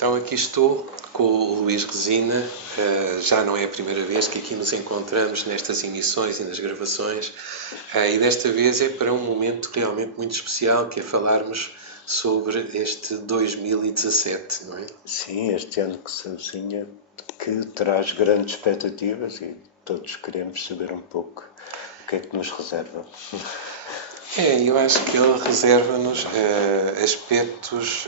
Então aqui estou com o Luís Resina. Já não é a primeira vez que aqui nos encontramos nestas emissões e nas gravações, e desta vez é para um momento realmente muito especial, que é falarmos sobre este 2017, não é? Sim, este ano que se avizinha, que traz grandes expectativas e todos queremos saber um pouco o que é que nos reserva. Eu acho que ele reserva-nos aspectos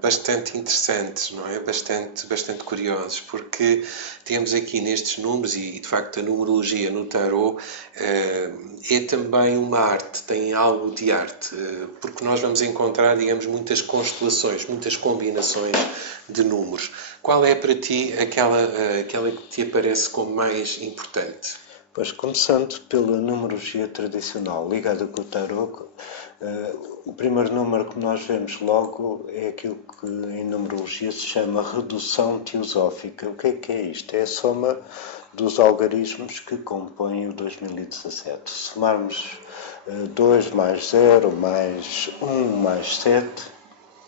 bastante interessantes, não é? Bastante curiosos, porque temos aqui nestes números, e de facto a numerologia no tarot é também uma arte, tem algo de arte, porque nós vamos encontrar, digamos, muitas constelações, muitas combinações de números. Qual é para ti aquela que te aparece como mais importante? Pois, começando pela numerologia tradicional ligada com o tarot, o primeiro número que nós vemos logo é aquilo que em numerologia se chama redução teosófica. O que é isto? É a soma dos algarismos que compõem o 2017. Se somarmos 2 mais 0 mais 1 mais 7,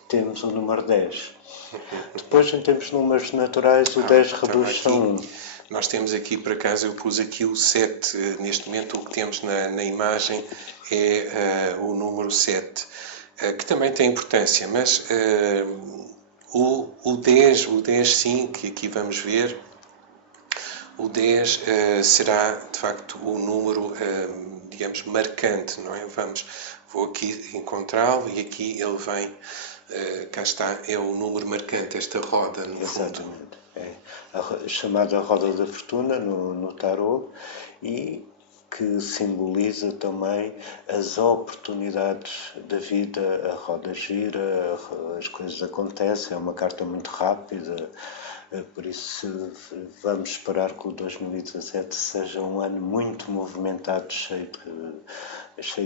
temos o número 10. Depois, em termos de números naturais, o 10 reduz-se a 1. Nós temos aqui, por acaso, eu pus aqui o 7. Neste momento, o que temos na imagem é o número 7, que também tem importância, mas o 10 sim, que aqui vamos ver, o 10 será, de facto, o número, digamos, marcante, não é? Vou aqui encontrá-lo e aqui ele vem, cá está, é o número marcante, esta roda, no fundo. Exatamente. É a chamada roda da fortuna no tarot, e que simboliza também as oportunidades da vida. A roda gira, as coisas acontecem, é uma carta muito rápida, por isso vamos esperar que o 2017 seja um ano muito movimentado, cheio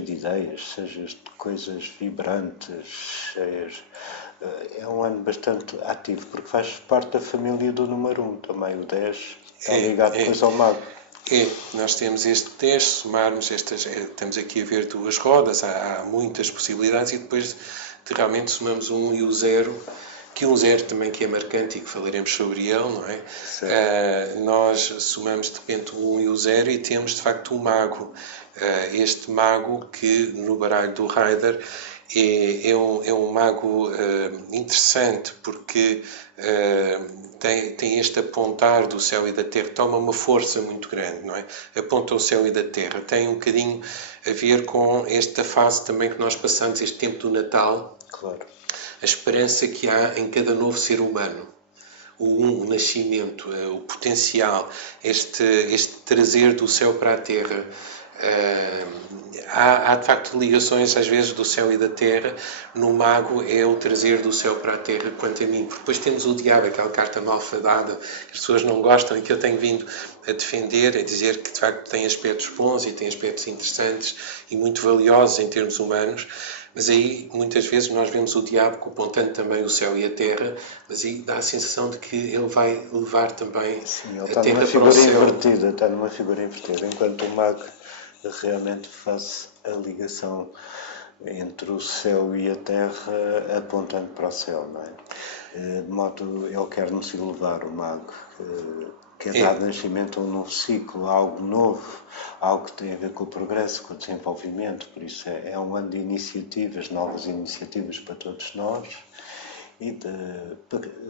de ideias, cheias de coisas vibrantes, é um ano bastante ativo, porque faz parte da família do número 1 também. O 10 está ligado depois ao mago. Nós temos este 10, somarmos estas, estamos aqui a ver duas rodas, há muitas possibilidades, e depois realmente somamos o 1 e o 0, que um 0 também que é marcante e que falaremos sobre ele, não é? Nós somamos de repente o 1 e o 0 e temos de facto um mago. Este mago que no baralho do Rider é um mago interessante, porque tem este apontar do céu e da terra, toma uma força muito grande, não é? Aponta o céu e da terra. Tem um bocadinho a ver com esta fase também que nós passamos, este tempo do Natal. Claro. A esperança que há em cada novo ser humano. O nascimento, o potencial, este trazer do céu para a terra. Há de facto ligações às vezes do céu e da terra. No mago é o trazer do céu para a terra, quanto a mim, porque depois temos o diabo, aquela carta malfadada que as pessoas não gostam e que eu tenho vindo a defender, a dizer que de facto tem aspectos bons e tem aspectos interessantes e muito valiosos em termos humanos. Mas aí, muitas vezes, nós vemos o diabo apontando também o céu e a terra, mas aí dá a sensação de que ele vai levar também a terra para o céu. Está numa figura invertida, enquanto o mago realmente faz a ligação entre o céu e a terra, apontando para o céu, não é? De modo, ele quer-nos elevar, o mago, quer dar nascimento a um novo ciclo, a algo novo, algo que tem a ver com o progresso, com o desenvolvimento. Por isso é um ano de iniciativas, novas iniciativas para todos nós, e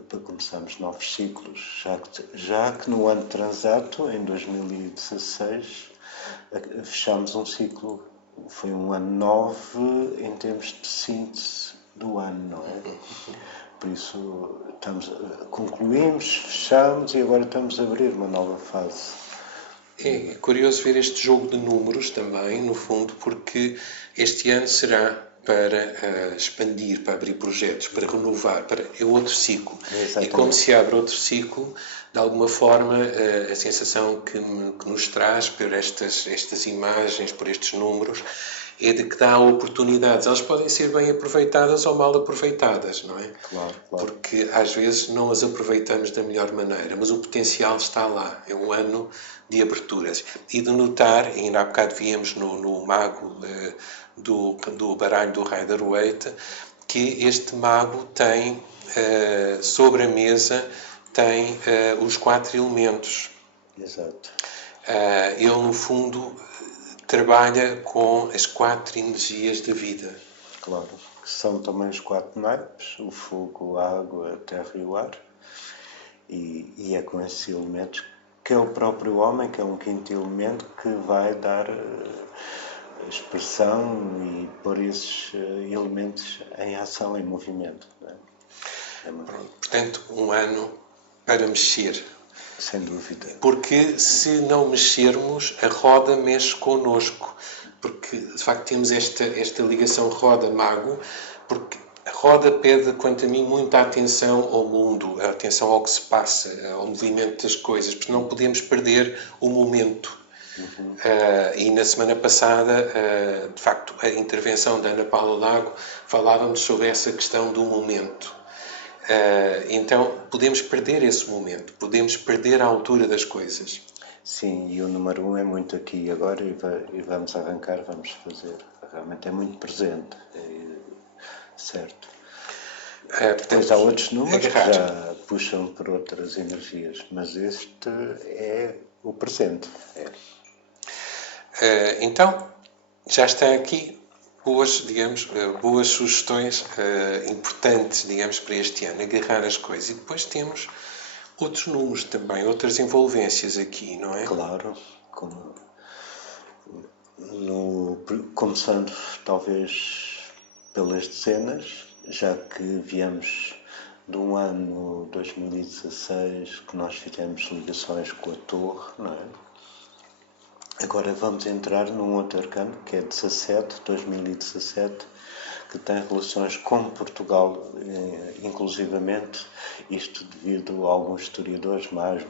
para começarmos novos ciclos, já que no ano transato, em 2016, fechámos um ciclo. Foi um ano 9 em termos de síntese do ano, não é? Por isso concluímos, fechamos e agora estamos a abrir uma nova fase. É curioso ver este jogo de números também, no fundo, porque este ano será para expandir, para abrir projetos, para renovar, é outro ciclo. Exatamente. E como se abre outro ciclo, de alguma forma, a sensação que nos traz por estas imagens, por estes números, é de que dá oportunidades. Elas podem ser bem aproveitadas ou mal aproveitadas, não é? Claro. Porque às vezes não as aproveitamos da melhor maneira, mas o potencial está lá. É um ano de aberturas. E de notar, ainda há bocado víamos no mago do baralho do Rider-Waite, que este mago tem sobre a mesa tem os 4 elementos. Exato. Ele, no fundo, trabalha com as 4 energias da vida. Claro, que são também os 4 naipes, o fogo, a água, a terra e o ar. E é com esses elementos que é o próprio homem, que é um 5º elemento, que vai dar expressão e pôr esses elementos em ação, em movimento. Não é? Portanto, um ano para mexer. Sem dúvida. Porque se não mexermos, a roda mexe connosco. Porque, de facto, temos esta ligação roda-mago, porque a roda pede, quanto a mim, muita atenção ao mundo, a atenção ao que se passa, ao movimento das coisas, porque não podemos perder o momento. E na semana passada, de facto, a intervenção da Ana Paula Lago, falávamos sobre essa questão do momento. Então, podemos perder esse momento, podemos perder a altura das coisas. Sim, e o número 1 é muito aqui e agora e vamos arrancar, vamos fazer. Realmente é muito presente, certo. Depois há outros números que já puxam por outras energias, mas este é o presente. Então, já está aqui boas sugestões importantes, digamos, para este ano, agarrar as coisas. E depois temos outros números também, outras envolvências aqui, não é? Claro, começando talvez pelas dezenas, já que viemos de um ano 2016 que nós fizemos ligações com a torre, não é? Agora vamos entrar num outro arcano, que é 2017, que tem relações com Portugal, inclusivamente, isto devido a alguns historiadores mais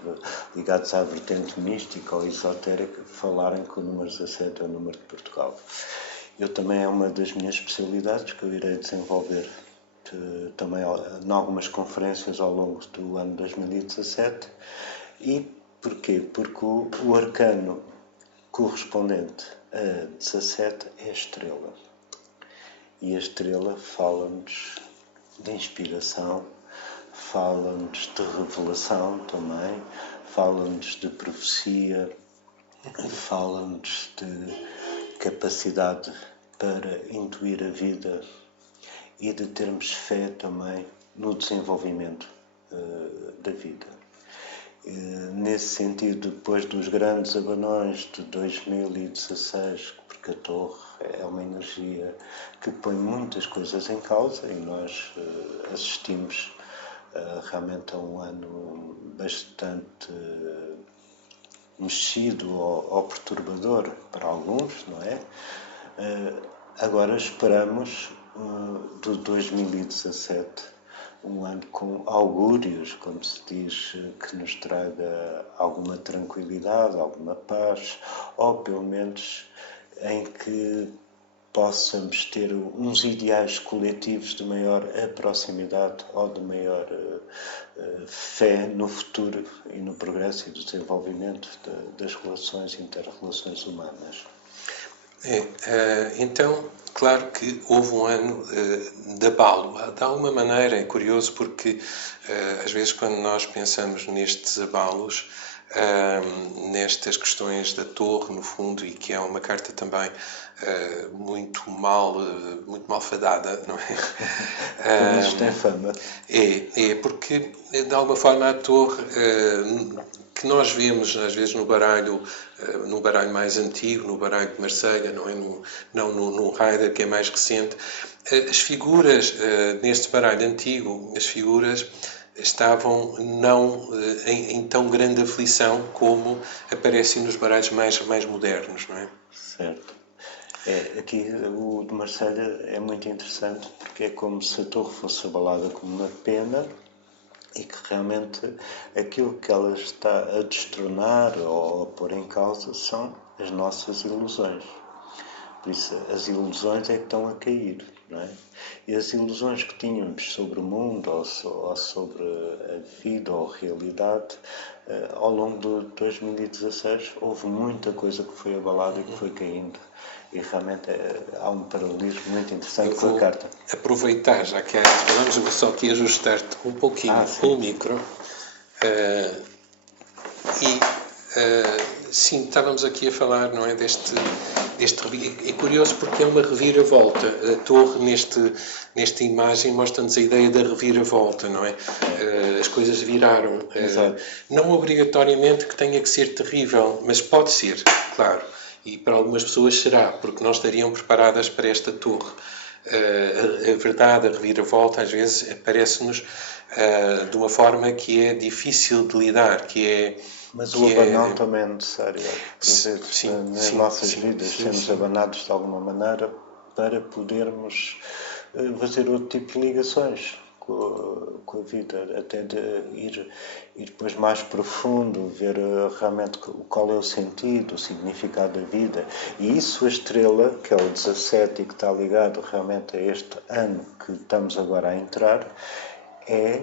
ligados à vertente mística ou esotérica falarem que o número 17 é o número de Portugal. Eu também é uma das minhas especialidades que eu irei desenvolver também em algumas conferências ao longo do ano 2017. E porquê? Porque o arcano correspondente a 17 é a estrela. E a estrela fala-nos de inspiração, fala-nos de revelação também, fala-nos de profecia, fala-nos de capacidade para intuir a vida e de termos fé também no desenvolvimento da vida. Nesse sentido, depois dos grandes abanões de 2016, porque a torre é uma energia que põe muitas coisas em causa e nós assistimos realmente a um ano bastante mexido ou perturbador para alguns, não é? Agora esperamos de 2017 um ano com augúrios, como se diz, que nos traga alguma tranquilidade, alguma paz, ou pelo menos em que possamos ter uns ideais coletivos de maior proximidade ou de maior fé no futuro e no progresso e do desenvolvimento das relações inter-relações humanas. Então, claro que houve um ano de abalo. De alguma maneira é curioso porque, às vezes, quando nós pensamos nestes abalos, nestas questões da torre, no fundo, e que é uma carta também muito mal fadada, não é? Mas tem fama. Porque, de alguma forma, a torre que nós vemos, às vezes, no baralho mais antigo, no baralho de Marselha, não é? No Rider, que é mais recente, as figuras neste baralho antigo, as figuras estavam não em tão grande aflição como aparecem nos baralhos mais modernos, não é? Certo. Aqui o de Marselha é muito interessante porque é como se a torre fosse abalada como uma pena e que realmente aquilo que ela está a destronar ou a pôr em causa são as nossas ilusões. Por isso, as ilusões é que estão a cair. não é? E as ilusões que tínhamos sobre o mundo ou sobre a vida ou a realidade, ao longo de 2016 houve muita coisa que foi abalada e que foi caindo. E realmente há um paralelismo muito interessante com a carta. Aproveitar, já que falamos, eu vou só aqui ajustar-te um pouquinho o micro. Sim, estávamos aqui a falar, não é, deste é curioso porque é uma reviravolta. A torre nesta imagem mostra-nos a ideia da reviravolta, não é? As coisas viraram. Não obrigatoriamente que tenha que ser terrível, mas pode ser, claro. E para algumas pessoas será, porque não estariam preparadas para esta torre. A verdade, a reviravolta, às vezes aparece-nos de uma forma que é difícil de lidar, que é... Mas o abanão também é necessário. Nas nossas vidas sermos abanados de alguma maneira para podermos fazer outro tipo de ligações com a vida, até de ir depois mais profundo, ver realmente qual é o sentido, o significado da vida. E isso, a estrela, que é o 17 e que está ligado realmente a este ano que estamos agora a entrar, é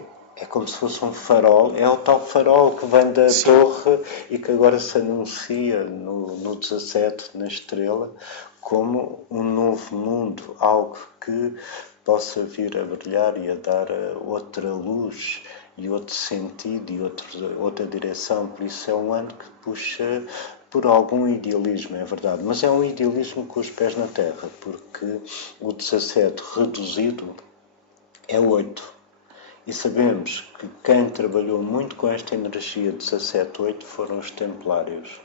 como se fosse um farol, é o tal farol que vem da torre e que agora se anuncia no 17, na estrela, como um novo mundo, algo que possa vir a brilhar e a dar outra luz e outro sentido e outra direção. Por isso é um ano que puxa por algum idealismo, é verdade, mas é um idealismo com os pés na terra, porque o 17 reduzido é 8. E sabemos que quem trabalhou muito com esta energia 17-8 foram os templários.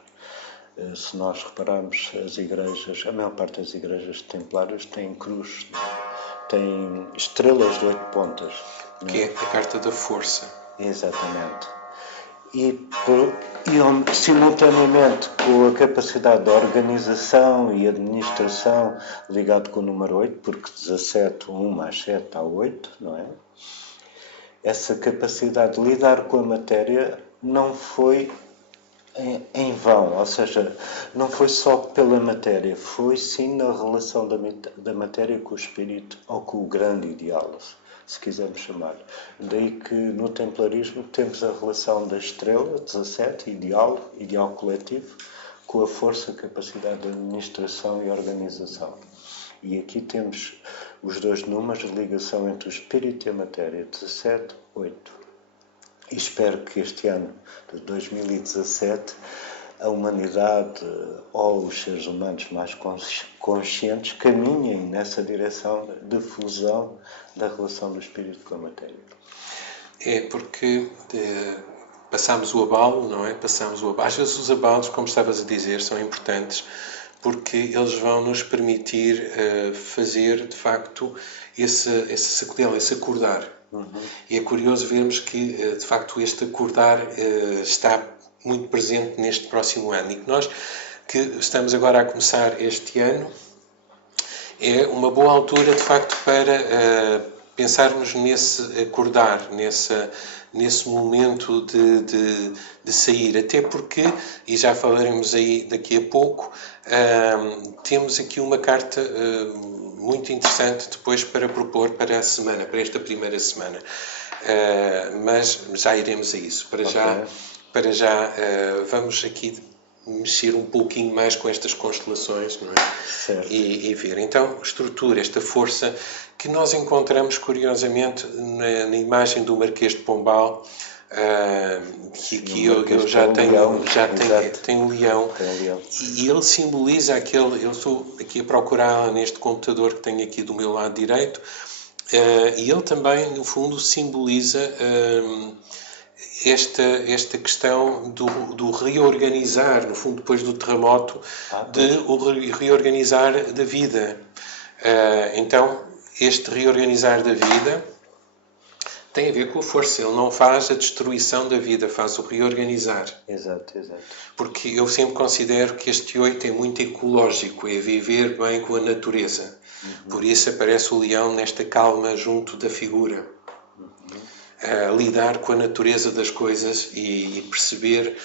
Se nós repararmos, as igrejas, a maior parte das igrejas templárias têm cruz, têm estrelas de 8 pontas. Que é a carta da força. Exatamente. E simultaneamente com a capacidade de organização e administração ligado com o número 8, porque 17, 1 mais 7 dá 8, não é? Essa capacidade de lidar com a matéria não foi em vão, ou seja, não foi só pela matéria, foi sim na relação da matéria com o espírito ou com o grande ideal, se quisermos chamar. Daí que no templarismo temos a relação da estrela, 17, ideal coletivo, com a força, capacidade de administração e organização. E aqui temos os dois números de ligação entre o espírito e a matéria, 17, 8. E espero que este ano de 2017 a humanidade ou os seres humanos mais conscientes caminhem nessa direção de fusão da relação do espírito com a matéria. É porque passamos o abalo, não é? Às vezes os abalos, como estavas a dizer, são importantes porque eles vão nos permitir fazer, de facto, esse sacudel, esse acordar. E é curioso vermos que, de facto, este acordar está muito presente neste próximo ano. E que nós, que estamos agora a começar este ano, é uma boa altura, de facto, para pensarmos nesse acordar, nesse momento de sair. Até porque, e já falaremos aí daqui a pouco, temos aqui uma carta muito interessante depois para propor para a semana, para esta primeira semana. Mas já iremos a isso. Para já vamos aqui mexer um pouquinho mais com estas constelações, não é? E ver. Então, estrutura, esta força que nós encontramos, curiosamente, na imagem do Marquês de Pombal, que aqui eu já tenho um leão, e ele simboliza aquele... Eu estou aqui a procurar neste computador que tenho aqui do meu lado direito, e ele também, no fundo, simboliza... Esta questão do reorganizar, no fundo, depois do terremoto, de reorganizar da vida. Então, este reorganizar da vida tem a ver com a força. Ele não faz a destruição da vida, faz o reorganizar. Exato. Porque eu sempre considero que este 8 é muito ecológico, é viver bem com a natureza. Por isso aparece o leão nesta calma junto da figura. Lidar com a natureza das coisas e perceber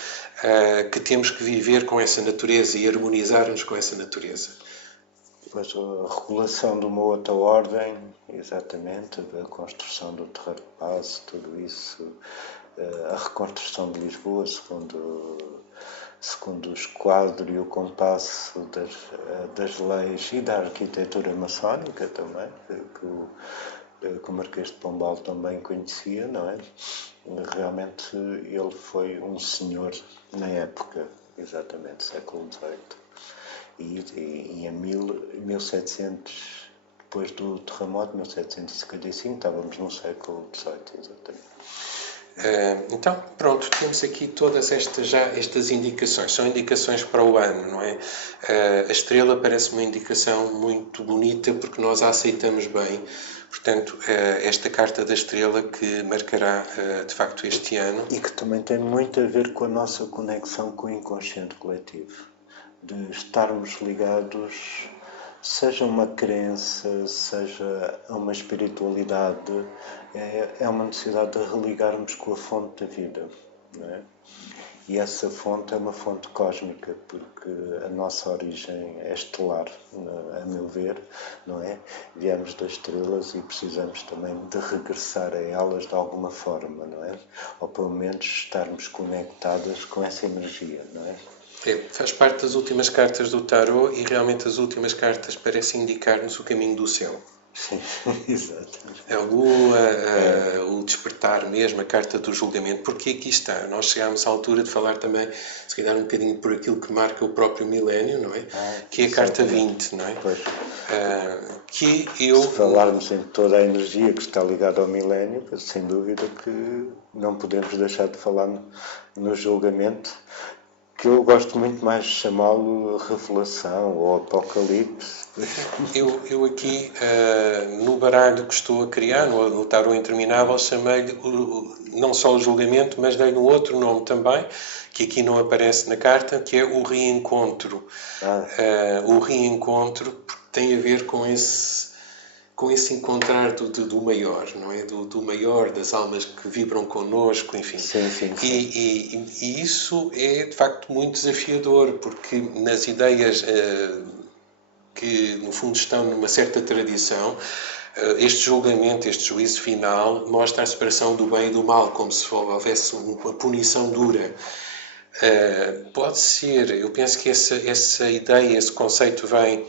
que temos que viver com essa natureza e harmonizar-nos com essa natureza. Pois a regulação de uma outra ordem, exatamente, a construção do Terreiro de Paço, tudo isso, a reconstrução de Lisboa segundo o esquadro e o compasso das leis e da arquitetura maçónica também, que o Marquês de Pombal também conhecia, não é? Realmente ele foi um senhor na época, exatamente, século XVIII. E em 1700, depois do terremoto, 1755, estávamos no século XVIII, exatamente. Então, pronto, temos aqui todas estas indicações. São indicações para o ano, não é? A estrela parece uma indicação muito bonita porque nós a aceitamos bem. Portanto, esta carta da estrela que marcará, de facto, este ano. E que também tem muito a ver com a nossa conexão com o inconsciente coletivo. De estarmos ligados, seja uma crença, seja uma espiritualidade, é uma necessidade de religarmos com a fonte da vida, não é? E essa fonte é uma fonte cósmica, porque a nossa origem é estelar, a meu ver, não é? Viemos das estrelas e precisamos também de regressar a elas de alguma forma, não é? Ou pelo menos estarmos conectadas com essa energia, não é? Faz parte das últimas cartas do tarot e realmente as últimas cartas parecem indicar-nos o caminho do céu. Sim, exato. A lua, o despertar mesmo, a carta do julgamento, porque aqui está, nós chegámos à altura de falar também, se calhar um bocadinho por aquilo que marca o próprio milénio, não é? Que é a carta 20, não é? Pois. Se falarmos em toda a energia que está ligada ao milénio, sem dúvida que não podemos deixar de falar no julgamento, que eu gosto muito mais de chamá-lo revelação ou apocalipse. Eu aqui, no baralho que estou a criar, no Tarot Interminável, chamei-lhe não só o julgamento, mas dei-lhe um outro nome também, que aqui não aparece na carta, que é o reencontro. O reencontro tem a ver com esse encontrar do maior, não é? Do maior, das almas que vibram connosco, enfim. Sim. E isso é, de facto, muito desafiador, porque nas ideias que, no fundo, estão numa certa tradição, este julgamento, este juízo final, mostra a separação do bem e do mal, como se houvesse uma punição dura. Pode ser, eu penso que essa ideia, esse conceito vem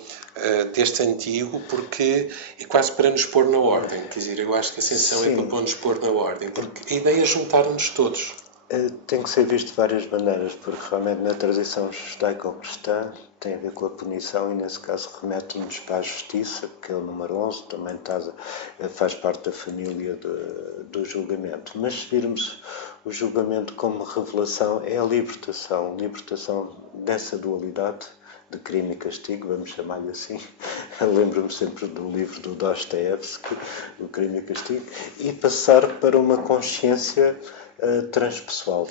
deste antigo, porque é quase para nos pôr na ordem. Quer dizer, eu acho que a ascensão é para nos pôr na ordem, porque a ideia é juntar-nos todos. Tem que ser visto de várias maneiras, porque realmente na tradição judaico-cristã tem a ver com a punição e nesse caso remete-nos para a justiça, que é o número 11, também faz parte da família do julgamento. Mas se virmos o julgamento como revelação, é a libertação dessa dualidade de crime e castigo, vamos chamar-lhe assim. Lembro-me sempre do livro do Dostoevsky, O Crime e Castigo, e passar para uma consciência transpessoal.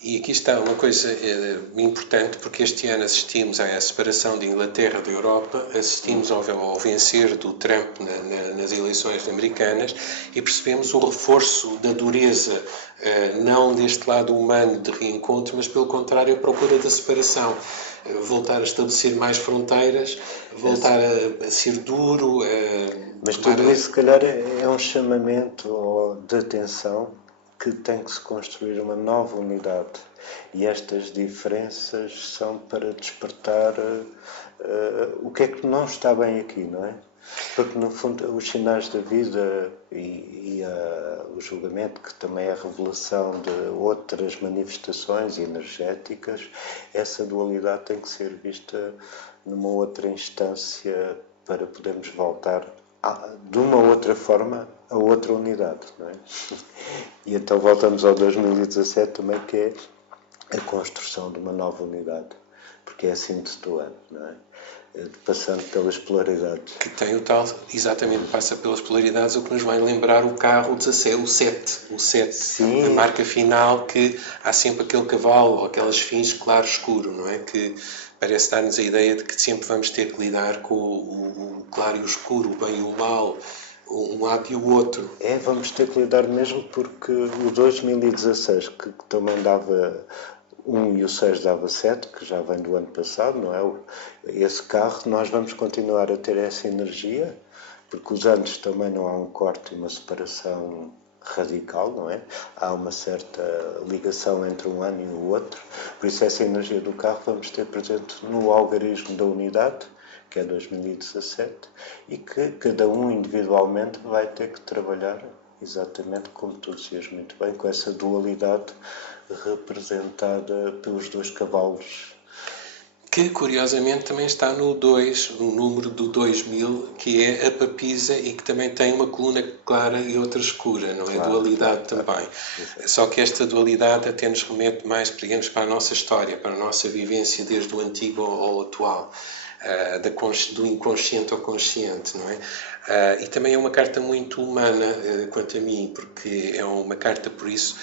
E aqui está uma coisa importante, porque este ano assistimos à separação de Inglaterra da Europa, assistimos ao vencer do Trump nas eleições americanas e percebemos o reforço da dureza, não deste lado humano de reencontro, mas pelo contrário a procura da separação. Voltar a estabelecer mais fronteiras, voltar a ser duro. Mas tudo isso, se calhar, é um chamamento de atenção que tem que se construir uma nova unidade. E estas diferenças são para despertar o que é que não está bem aqui, não é? Porque, no fundo, os sinais da vida e o julgamento, que também é a revelação de outras manifestações energéticas, essa dualidade tem que ser vista numa outra instância para podermos voltar de uma outra forma a outra unidade, não é? E então voltamos ao 2017 também, que é a construção de uma nova unidade, porque é assim de todo ano, não é? Passando pelas polaridades. Que tem o tal, exatamente, passa pelas polaridades, o que nos vai lembrar o carro 17, o 7, Sim. A marca final, que há sempre aquele cavalo, ou aquelas fins claro-escuro, não é? Que parece dar-nos a ideia de que sempre vamos ter que lidar com o claro e o escuro, o bem e o mal, um lado e o outro. Vamos ter que lidar mesmo, porque o 2016, que também dava 1 e o 6 dava 7, que já vem do ano passado, não é? Esse carro, nós vamos continuar a ter essa energia, porque os anos também não há um corte e uma separação radical, não é? Há uma certa ligação entre um ano e o outro, por isso essa energia do carro vamos ter presente no algarismo da unidade, que é 2017, e que cada um individualmente vai ter que trabalhar exatamente como tu dizias muito bem, com essa dualidade representada pelos 2 cavalos. Que curiosamente também está no 2, o número do 2000, que é a papisa e que também tem uma coluna clara e outra escura, não é? Claro, Dualidade claro, também. claro. Só que esta dualidade até nos remete mais, digamos, para a nossa história, para a nossa vivência desde o antigo ao atual. Do inconsciente ao consciente, não é? E também é uma carta muito humana, quanto a mim, porque é uma carta, por isso,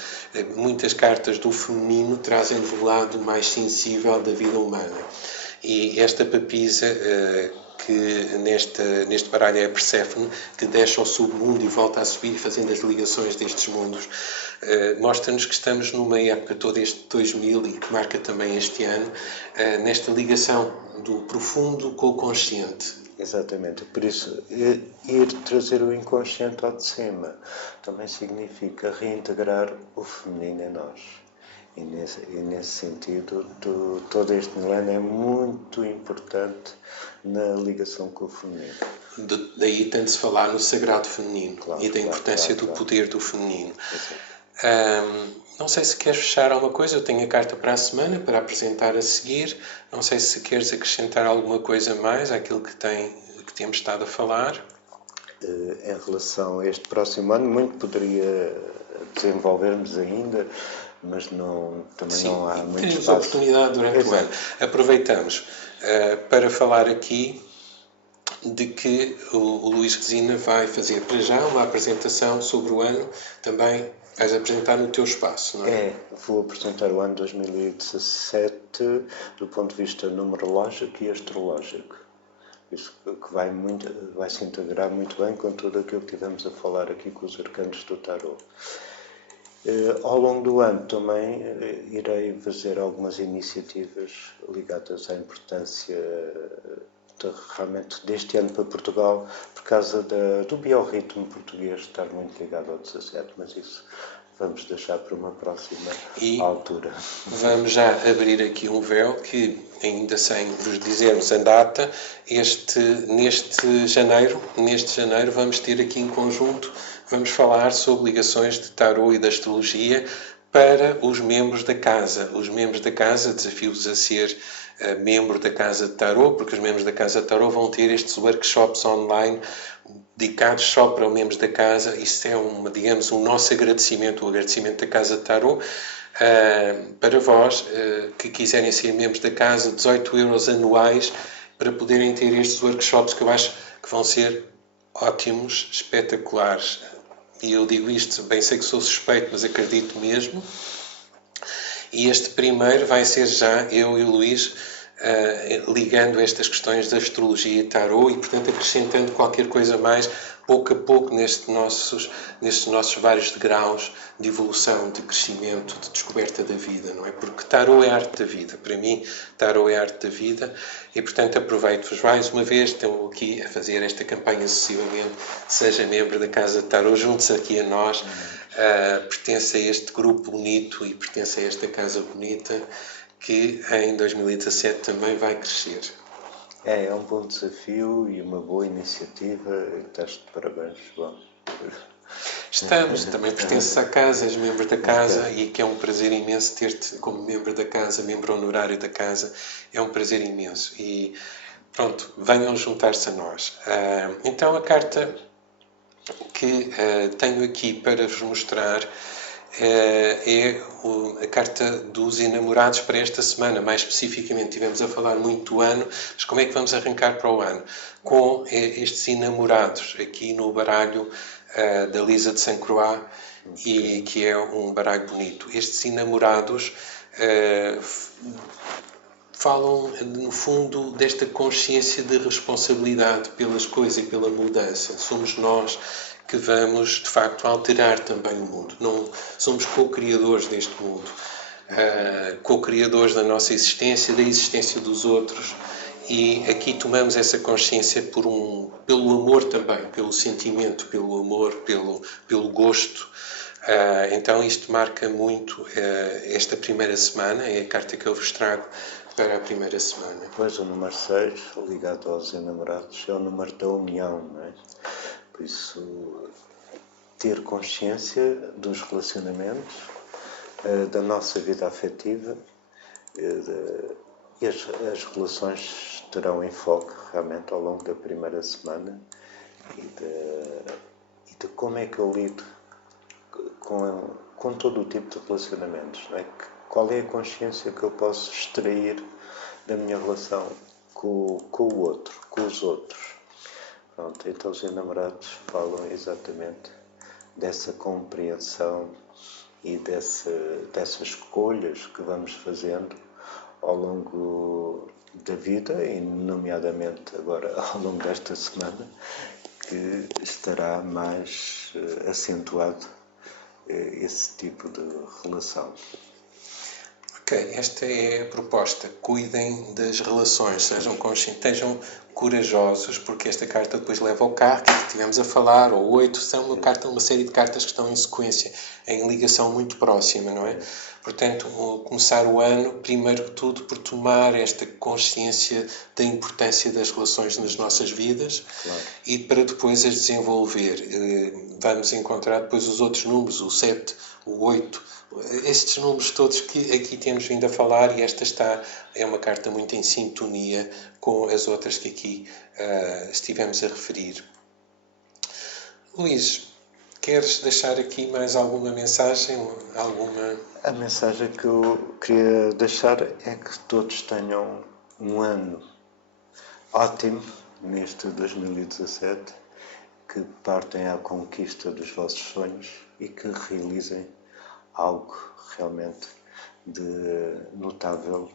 muitas cartas do feminino trazem-nos o lado mais sensível da vida humana. E esta papisa, que neste baralho é a Perséfone, que desce ao submundo e volta a subir, fazendo as ligações destes mundos, mostra-nos que estamos numa época, todo este 2000, e que marca também este ano, nesta ligação do profundo com o consciente. Exatamente, por isso ir trazer o inconsciente ao de cima também significa reintegrar o feminino em nós. E nesse sentido, todo este milénio é muito importante na ligação com o feminino. Daí tanto se falar no sagrado feminino, claro, e da importância do poder do feminino. Não sei se queres fechar alguma coisa, eu tenho a carta para a semana para apresentar a seguir. Não sei se queres acrescentar alguma coisa mais àquilo que temos estado a falar. Em relação a este próximo ano, muito poderia desenvolvermos ainda, mas também não há muito temos espaço. Oportunidade durante o ano. Aproveitamos para falar aqui de que o Luís Resina vai fazer para já uma apresentação sobre o ano, também vais apresentar no teu espaço, não é? Vou apresentar o ano 2017 do ponto de vista numerológico e astrológico. Isso que vai se integrar muito bem com tudo aquilo que tivemos a falar aqui com os arcanos do tarot. Ao longo do ano também irei fazer algumas iniciativas ligadas à importância realmente deste ano para Portugal, por causa do biorritmo português estar muito ligado ao 17, mas isso vamos deixar para uma próxima altura. Vamos já abrir aqui um véu que, ainda sem vos dizermos a data, neste janeiro vamos ter aqui em conjunto, vamos falar sobre ligações de tarot e da astrologia para os membros da casa. Os membros da casa, desafio-vos a ser membro da Casa de Tarot, porque os membros da Casa de Tarot vão ter estes workshops online dedicados só para os membros da casa. Isso é um nosso agradecimento, o agradecimento da Casa de Tarot. Para vós que quiserem ser membros da casa, 18 € anuais para poderem ter estes workshops, que eu acho que vão ser ótimos, espetaculares. E eu digo isto, bem sei que sou suspeito, mas acredito mesmo. E este primeiro vai ser já eu e o Luís ligando estas questões da astrologia e tarot e, portanto, acrescentando qualquer coisa mais, pouco a pouco, nestes nossos vários degraus de evolução, de crescimento, de descoberta da vida, não é? Porque tarot é a arte da vida. Para mim, tarot é a arte da vida e, portanto, aproveito-vos mais uma vez. Estou aqui a fazer esta campanha sucessivamente. Seja membro da Casa de Tarot, junte-se aqui a nós. Pertence a este grupo bonito e pertence a esta casa bonita que em 2017 também vai crescer. É um bom desafio e uma boa iniciativa. Estás de parabéns, João. Estamos, também pertences à casa, és membro da casa e que é um prazer imenso ter-te como membro da casa, membro honorário da casa. É um prazer imenso e pronto, venham juntar-se a nós. Então a carta que tenho aqui para vos mostrar é a carta dos enamorados para esta semana. Mais especificamente, tivemos a falar muito do ano, mas como é que vamos arrancar para o ano? Com estes enamorados, aqui no baralho da Lisa de Saint Croix, e que é um baralho bonito. Estes enamorados falam, no fundo, desta consciência de responsabilidade pelas coisas e pela mudança. Somos nós que vamos, de facto, alterar também o mundo. Não somos co-criadores deste mundo. co-criadores da nossa existência, da existência dos outros, e aqui tomamos essa consciência pelo amor também, pelo sentimento, pelo amor, pelo gosto. Então isto marca muito esta primeira semana, é a carta que eu vos trago para a primeira semana. Pois o número 6, ligado aos enamorados, é o número da união, não é? Por isso, ter consciência dos relacionamentos, da nossa vida afetiva, e as relações terão enfoque realmente ao longo da primeira semana e de como é que eu lido com todo o tipo de relacionamentos, não é? Qual é a consciência que eu posso extrair da minha relação com o outro, com os outros. Pronto, então os enamorados falam exatamente dessa compreensão e dessas escolhas que vamos fazendo ao longo da vida e nomeadamente agora ao longo desta semana, que estará mais acentuado esse tipo de relação. Ok, esta é a proposta. Cuidem das relações, sejam conscientes, estejam corajosos, porque esta carta depois leva ao carro, que estivemos a falar, ou 8, são uma série de cartas que estão em sequência, em ligação muito próxima, não é? Portanto, começar o ano, primeiro que tudo, por tomar esta consciência da importância das relações nas nossas vidas, claro, e para depois as desenvolver. Vamos encontrar depois os outros números, o 7, o 8, estes números todos que aqui temos vindo a falar, e esta é uma carta muito em sintonia com as outras que aqui estivemos a referir. Luís, queres deixar aqui mais alguma mensagem? A mensagem que eu queria deixar é que todos tenham um ano ótimo neste 2017, que partem à conquista dos vossos sonhos e que realizem algo realmente de notável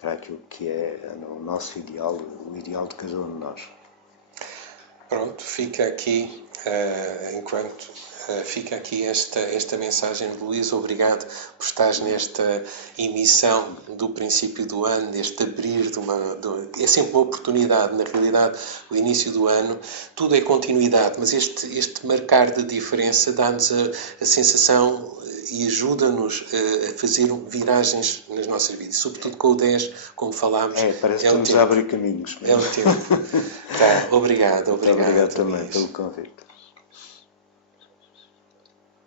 para aquilo que é o nosso ideal, o ideal de cada um de nós. Pronto, fica aqui fica aqui esta mensagem de Luís. Obrigado por estares nesta emissão do princípio do ano, deste abrir é sempre uma oportunidade. Na realidade, o início do ano, tudo é continuidade, mas este marcar de diferença dá-nos a sensação e ajuda-nos a fazer viragens nas nossas vidas, sobretudo com o 10, como falámos. Parece que estamos a abrir caminhos. É o tempo. Tá, obrigado. Muito obrigado também pelo convite.